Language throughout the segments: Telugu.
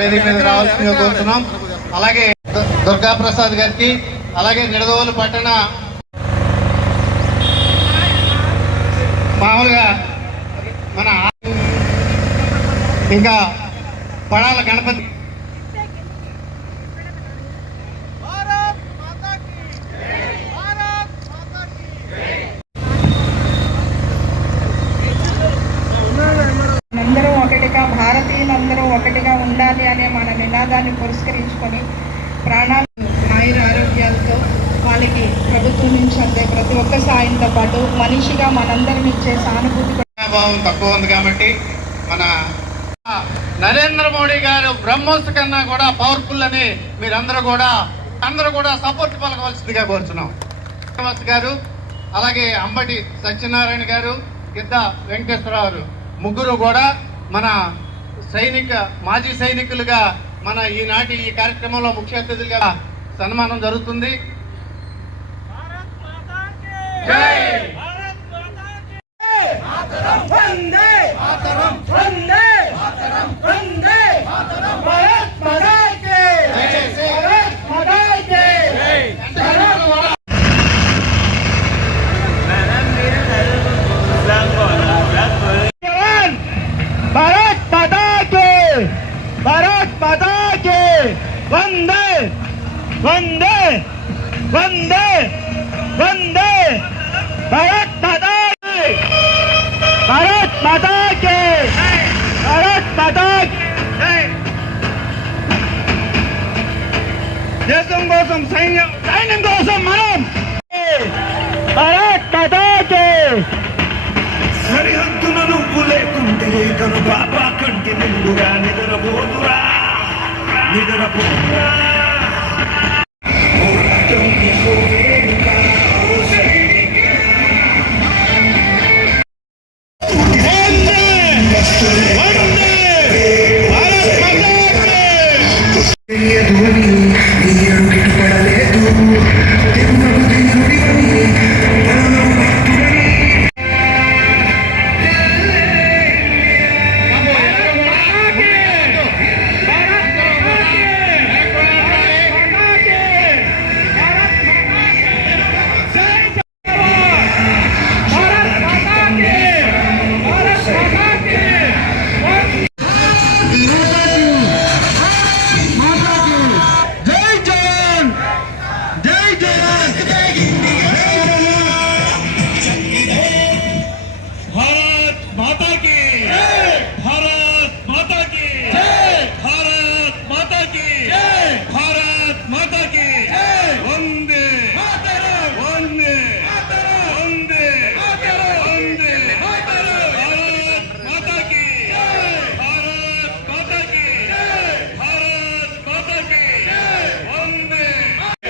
వేదిక మీద రావాల్సిందిగా కోరుతున్నాం. అలాగే దుర్గా ప్రసాద్ గారికి అలాగే నిడదవోలు పట్టణ మామూలుగా మన ఇంకా పడాల గణపతి నినాదాన్ని పురస్కరించుకొని ప్రాణాలు ఆయుర ఆరోగ్యాలతో వాళ్ళకి ప్రభుత్వం నుంచి అందే ప్రతి ఒక్క సాయంతో పాటు మనిషిగా మనందరం ఇచ్చే సానుభూతి భావం తక్కువ ఉంది కాబట్టి మన నరేంద్ర మోడీ గారు బ్రహ్మోస్ కన్నా కూడా పవర్ఫుల్ అని మీరందరూ కూడా అందరూ కూడా సపోర్ట్ పలకవలసిందిగా కోరుతున్నాం శ్రీనివాస్ గారు అలాగే అంబటి సత్యనారాయణ గారు గిద్ద వెంకటేశ్వరరావు ముగ్గురు కూడా మన సైనిక మాజీ సైనికులుగా మన ఈనాటి ఈ కార్యక్రమంలో ముఖ్య అతిథులుగా సన్మానం జరుగుతుంది. జై! भारत माता के वंदे वंदे वंदे वंदे भारत माता के भारत माता के भारत माता के దేశం కోసం సైన్యం సైన్యం కోసం మనం Vida na porta.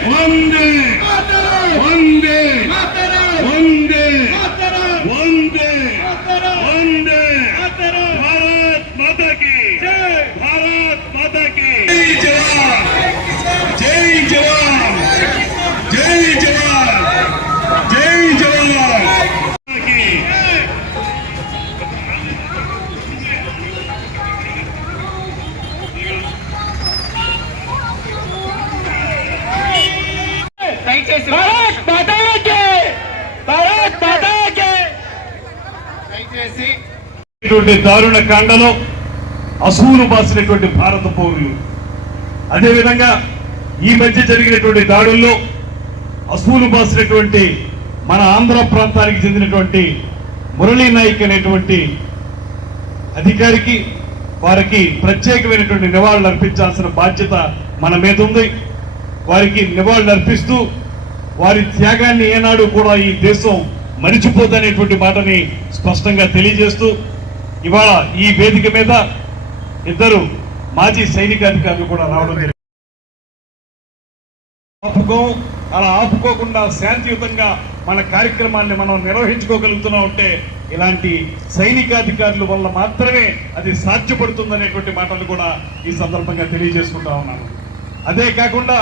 One day. దారుణ కాండలో అసూలు బాసినటువంటి భారత పౌరులు. అదేవిధంగా ఈ మధ్య జరిగినటువంటి దాడుల్లో అసూలు బాసినటువంటి మన ఆంధ్ర ప్రాంతానికి చెందినటువంటి మురళీ నాయక్ అనేటువంటి అధికారికి వారికి ప్రత్యేకమైనటువంటి నివాళులు అర్పించాల్సిన బాధ్యత మన మీద ఉంది. వారికి నివాళులు అర్పిస్తూ వారి త్యాగాన్ని ఏనాడు కూడా ఈ దేశం మరిచిపోదనేటువంటి మాటని స్పష్టంగా తెలియజేస్తూ ఇవాళ ఈ వేదిక మీద ఇద్దరు మాజీ సైనికాధికారులు కూడా రావడం జరిగింది. ఆపుకో అలా ఆపుకోకుండా శాంతియుతంగా మన కార్యక్రమాన్ని మనం నిర్వహించుకోగలుగుతున్నాం అంటే ఇలాంటి సైనికాధికారుల వల్ల మాత్రమే అది సాధ్యపడుతుందనేటువంటి మాటలు కూడా ఈ సందర్భంగా తెలియజేసుకుంటా ఉన్నాను. అదే కాకుండా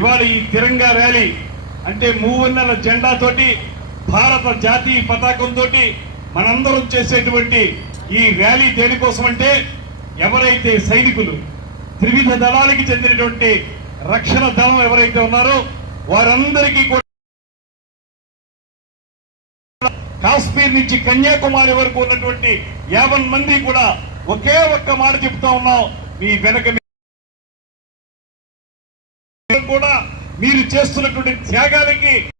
ఇవాళ ఈ తిరంగా ర్యాలీ అంటే మూవన్నెల జెండాతోటి భారత జాతీయ పతాకంతో మనందరం చేసేటువంటి ఈ ర్యాలీ దేనికోసం అంటే ఎవరైతే సైనికులు త్రివిధ దళాలకి చెందినటువంటి రక్షణ దళం ఎవరైతే ఉన్నారో వారందరికీ కూడా కాశ్మీర్ నుంచి కన్యాకుమారి వరకు ఉన్నటువంటి యాభై మంది కూడా ఒకే ఒక్క మాట చెప్తా ఉన్నాం. మీ వెనక కూడా మీరు చేస్తున్నటువంటి త్యాగాలకి